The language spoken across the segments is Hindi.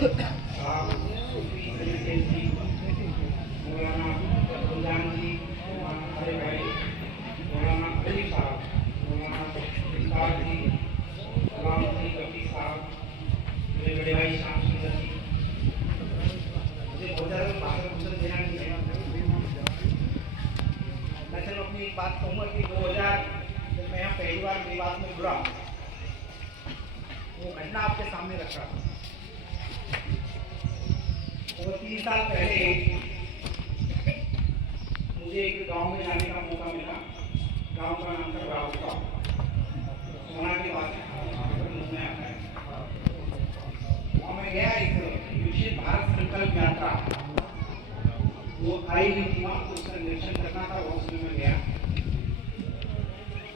मौलाना गुलजान जी, हमारे भाई मौलाना अली साहब, मौलाना इफ्तार जी, सलाम जी, कफी साहब, मेरे बड़े भाई श्याम सुंदर जी। मुझे बहुत ज़्यादा भाषण देना नहीं है। मैं चलो अपनी एक बात कहूँगा कि 2000 जब मैं यहाँ पहली बार मेरी बात में जुड़ा, वो घटना आपके सामने रखा। और 3 साल पहले मुझे एक गांव में जाने का मौका मिला। गांव का नाम था राउता, सोना के बाद में आता है। वहाँ मैं गया, एक विकसित भारत संकल्प यात्रा वो आई हुई थी वहाँ, तो उसका निरीक्षण करना था। वो उसमें मैं गया।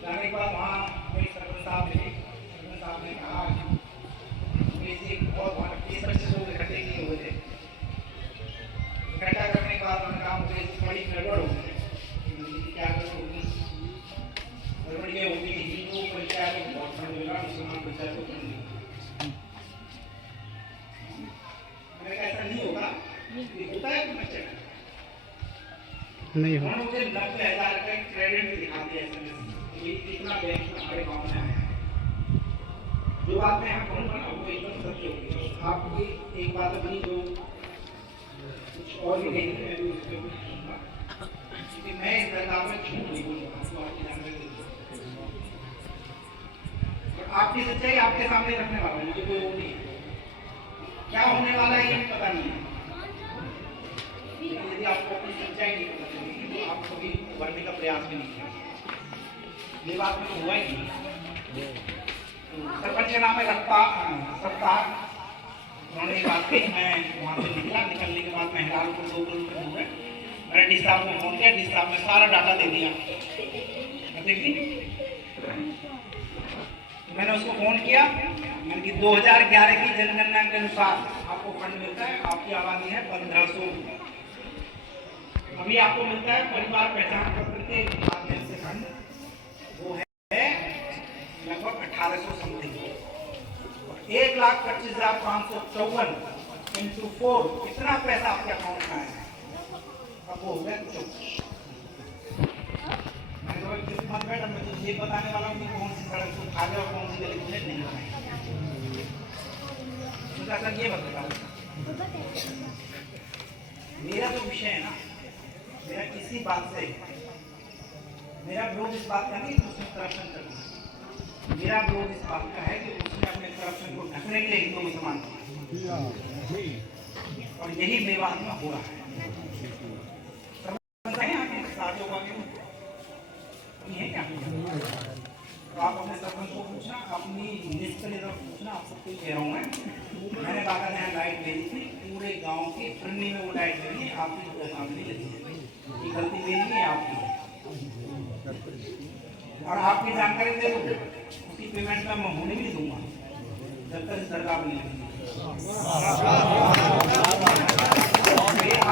जाने के बाद वहाँ कोई सरपंच साहब मिले। सरपंच साहब ने कहा बहुत 20-25 लोग इकट्ठे किए हुए थे। इकट्ठा करने के बाद उन्होंने कहा मुझे बड़ी गड़बड़ होगी। क्या गड़बड़ होगी? गड़बड़ ये होगी कि हिंदू पंचायत को बहुत फंड मिलेगा, मुसलमान पंचायत को फंड मिलेगा। मैंने कहा ऐसा नहीं होगा। ये होता है नहीं हो। मुझे 90,000 का क्रेडिट भी दिखा दिया इतना बैंक हमारे गाँव में आया है। जो बात मैं यहाँ कहूँगा ना वो एकदम सत्य होगी। आपकी एक बात अपनी जो कुछ और भी नहीं है, मैं भी उसके कुछ कहूँगा, क्योंकि मैं इस दरगाह में झूठ नहीं बोलूँगा। और आपकी सच्चाई आपके सामने रखने वाला हूँ, मुझे कोई वो नहीं है। क्या होने वाला है ये पता नहीं है। यदि आपको अपनी सच्चाई नहीं पता चलेगी तो आप कभी उभरने का प्रयास भी नहीं करेंगे। ये बात में हुआ ही नहीं। सरपंच का नाम है सप्ताह। उन्होंने बात कही, मैं वहाँ से निकला। निकलने के बाद मैं हिलाल को 2 किलोमीटर दूर है, मैंने डी साहब को फोन किया। डी साहब ने सारा डाटा दे दिया। देखिए मैंने उसको फोन किया, मैंने कि 2011 की जनगणना के अनुसार आपको फंड मिलता है। आपकी आबादी है 1500। अभी आपको मिलता है परिवार पहचान पत्र के माध्यम से फंड, वो है लगभग 1800 समथिंग। 1,25,554 इंटू 4 इतना पैसा आपके अकाउंट में आया है। अब वो हो गया कुछ। मैं तो मत बैठा, मैं तो ये बताने वाला हूँ कि कौन सी सड़क को खा गया और कौन सी गली मुझे नहीं खाई। सर ये बताओ, मेरा जो विषय है ना, मेरा किसी बात से मेरा विरोध इस बात का नहीं कि उसने करप्शन करना। मेरा विरोध इस बात का है कि उसने अपने करप्शन को ढकने के लिए हिंदू मुसलमान किया, और यही मेवात में हो रहा है। तो आप अपने सरपंच को पूछना, अपनी लिस्ट के लिए पूछना, आप सबको कह रहा हूँ मैंने बाबा यहाँ लाइट भेजी थी पूरे गांव की फ्रंटी में, वो लाइट भेजी है आपकी सामने नहीं लगी है। ये गलती भेजी है आपकी, और आपकी जानकारी दे दो, उसकी पेमेंट मैं होने भी दूंगा जब तक इस दरगाह में नहीं।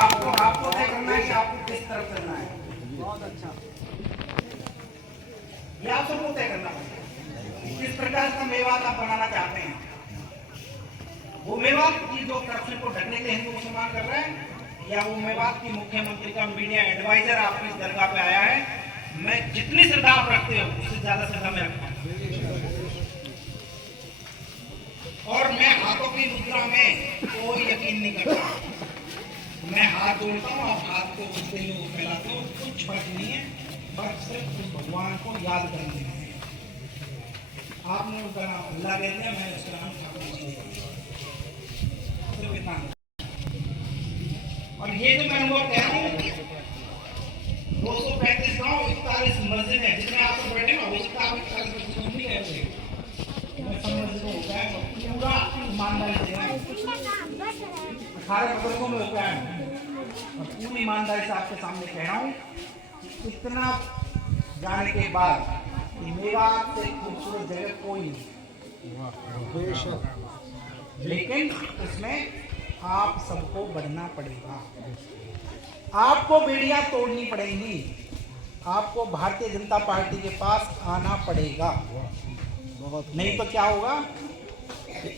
आपको तय करना है कि आपको किस तरफ चलना है। बहुत अच्छा, ये आप सबको तय करना पड़ेगा। किस प्रकार का मेवात आप बनाना चाहते हैं। वो मेवात की जो करप्शन को ढकने के लिए हिंदू मुसलमान कर रहे हैं, या वो मेवात की मुख्यमंत्री का मीडिया एडवाइजर आपकी इस दरगाह पे आया है। मैं जितनी श्रद्धा आप रखते हो उससे ज्यादा श्रद्धा मैं रखता हूँ, और मैं हाथों की मुद्रा में कोई यकीन नहीं करता। मैं हाथ जोड़ता हूँ, आप हाथ को उठते ही फैलाते हो, कुछ फर्क नहीं है। बस सिर्फ भगवान को याद करने हैं। आपने उसका नाम अल्लाह कहते हैं, मैं उसका नाम ठाकुर जी सिर्फ इतना। और ये जो मैं अनुभव कह रहा हूँ, 235 गाँव 41 मस्जिद है, जिसमें आप सब बैठे ना, हो सकता है आप 41 मस्जिद नहीं कहते, मैं सब मस्जिद में होता है पूरा ईमानदारी से 18 मदरसों में होता है, और पूरी ईमानदारी से आपके सामने कह रहा हूँ। इतना जाने के बाद मेवात से खूबसूरत जगह कोई नहीं, लेकिन उसमें आप सबको बढ़ना पड़ेगा। आपको बेड़ियां तोड़नी पड़ेंगी, आपको भारतीय जनता पार्टी के पास आना पड़ेगा। नहीं तो क्या होगा,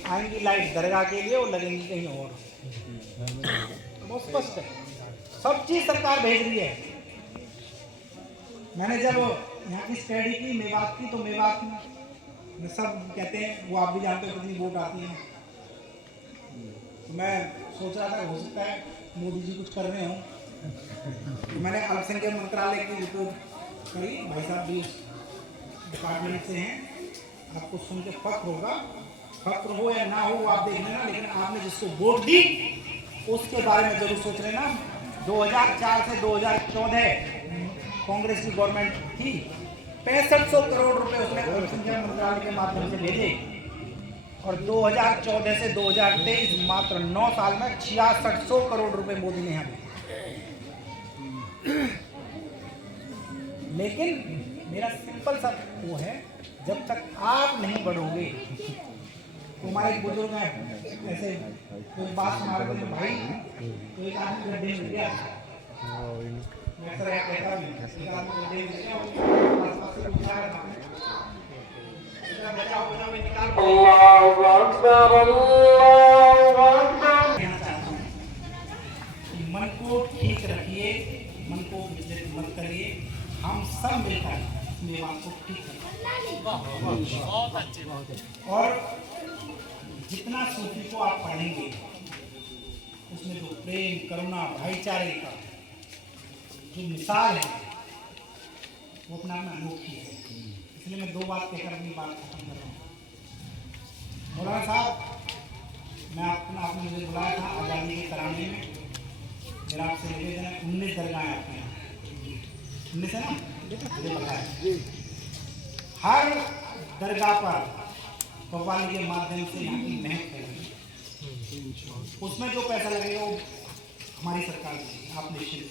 आएंगी लाइट दरगाह के लिए और लगेंगी कहीं और। बहुत स्पष्ट है, सब चीज सरकार भेज रही है। मैंने जब यहाँ की स्टडी की मेवात की, तो मेवात में सब कहते हैं, वो आप भी जानते हो कितनी वोट आती है। तो मैं सोच रहा था हो सकता है मोदी जी कुछ कर रहे हों, तो मैंने अल्पसंख्यक मंत्रालय की रिपोर्ट करी। भाई साहब भी डिपार्टमेंट से हैं, आपको सुन के फख्र होगा, फख्र हो या ना हो वो आप देख लेना, लेकिन आपने जिसको वोट दी उसके बारे में जरूर सोच लेना। 2004 से 2014 कांग्रेस की गवर्नमेंट थी, 6500 करोड़ रुपए उसने अल्पसंख्यक मंत्रालय के माध्यम से भेजे, और 2014 से 2023 मात्र 9 साल में 6600 करोड़ रुपए मोदी ने यहाँ भेजे। लेकिन मेरा सिंपल सा वो है, जब तक आप नहीं बढ़ोगे, तो हमारे बुजुर्ग हैं ऐसे कोई बात सुना रहे थे, भाई तो एक आदमी गड्ढे में गया, मैं सर यहाँ कहता हूँ, एक आदमी गड्ढे में गया और आसपास से पूछा रहा था, इतना बचाओ बचाओ में निकाल अल्लाहु अकबर अल्लाहु अकबर। कहना चाहता हूँ कि मन को ठीक रखिए, मन को विचलित मत करिए, हम सब मिलकर मेवात को ठीक करें। बहुत अच्छे। और जितना सूफी को आप पढ़ेंगे उसमें जो प्रेम, करुणा, भाईचारे का जो मिसाल है वो अपना में अनोखी है। इसलिए मैं 2 बात कहकर अपनी बात खत्म कर रहा हूँ। मौलाना साहब, मैं आपने मुझे बुलाया था आज़ादी के तराने में, मेरा आपसे निवेदन है, 19 दरगाहें आपके यहाँ, 19 है ना, मुझे बताया, हर दरगाह पर कव्वाली के माध्यम से यहाँ की महक फैलेगी, उसमें जो पैसा लगेगा वो हमारी सरकार देगी, आप निश्चित।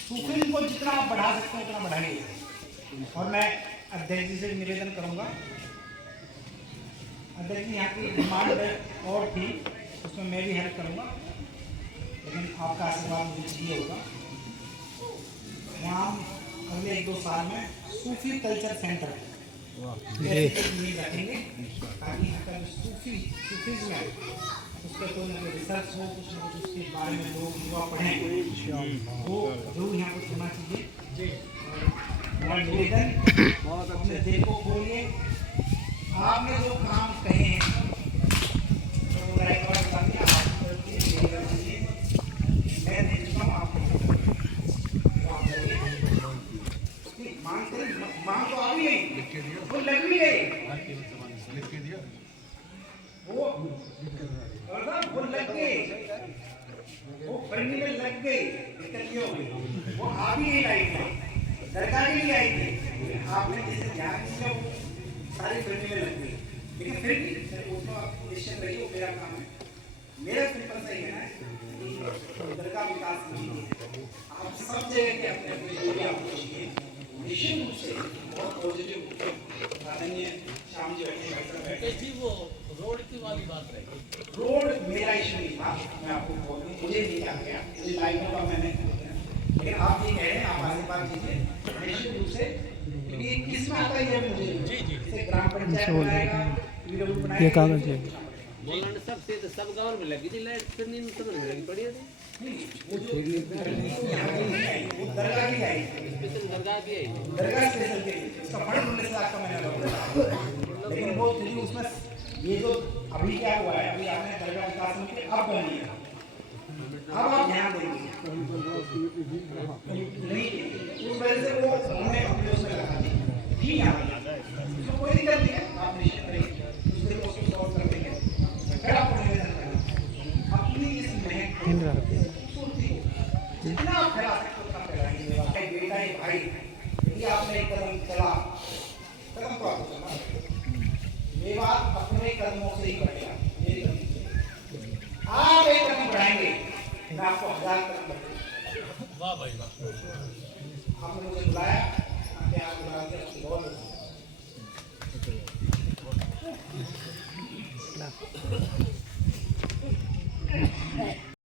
सूफी को जितना आप बढ़ा सकते हैं उतना बढ़ाइए। और मैं अध्यक्ष जी से निवेदन करूंगा, अध्यक्ष जी यहाँ की डिमांड और थी, उसमें मैं भी हेल्प करूंगा, लेकिन आपका आशीर्वाद मुझे चाहिए होगा। वहाँ अगले 1-2 साल में सूफी कल्चर सेंटर रखेंगे, ताकि यहाँ का सूफीज़्म है उसका कोई ना कोई रिसर्च हो, कुछ ना कुछ उसके बारे में लोग युवा पढ़ें, वो जरूर यहाँ पर सुनना चाहिए। और निवेदन, अपने दिल को खोलिए, आपने जो काम कहे हैं तो मैं देखता हूँ आपको मांग तो आ भी गई, वो लग भी गई, वो लग गई, वो पढ़ने में लग गई, वो आ भी गई लाइफ में, दरगाह भी आई थी, आपने जिसे ध्यान दिया वो सारी पढ़ने में लग गई। लेकिन फिर भी उसका निश्चित रहिए, वो मेरा काम है, मेरा सिंपल सही है ना कि दरगाह विकास नहीं है, आप सब जगह के अपने अपने आप पूछिए, निश्चित रूप से बहुत पॉजिटिव आदरणीय शाम जी बैठे जी। वो रोड की वाली बात रही, रोड मेरा इशू नहीं था, मैं आपको बोल दूं, मुझे नहीं आ गया, मुझे लाइनों का मैंने, लेकिन आप ये कह रहे हैं, आप आशीर्वाद दीजिए निश्चित रूप से, क्योंकि किस में आता है मुझे जी ग्राम पंचायत बनाएगा, ये कागज है बोलने सब से तो सब गांव में लगी थी लाइट, फिर नहीं तो नहीं लगी पड़ी थी, वो जो दरगाह की आई, स्पेशल दरगाह की आई, दरगाह स्पेशल के इसका फंड 19 लाख का मैंने लगा, लेकिन वो थी उसमें ये जो अभी क्या हुआ है, अभी आपने दरगाह विकास समिति अब बनी है, अब आप ध्यान देंगे नहीं, उस वजह से वो हमने अपने उसमें लगा दी ठीक है, तो कोई दिक्कत नहीं है, आप निश्चित रहिए, दूसरे को उसको सॉल्व कर देंगे। फिर आपको निवेदन करना, अपनी इस महक खूबसूरती को जितना आप फैला सकते उतना फैलाइए, बेटा ही भाई, यदि आपने एक कदम चला, कदम तो आपको चला, मेवात अपने कदमों से ही बढ़ेगा, मेरी कदम आप एक कदम बढ़ाएंगे, मैं आपको 1000 कदम बढ़ाऊंगा। वाह भाई वाह, आपने मुझे बुलाया, आप बुला दिया, बहुत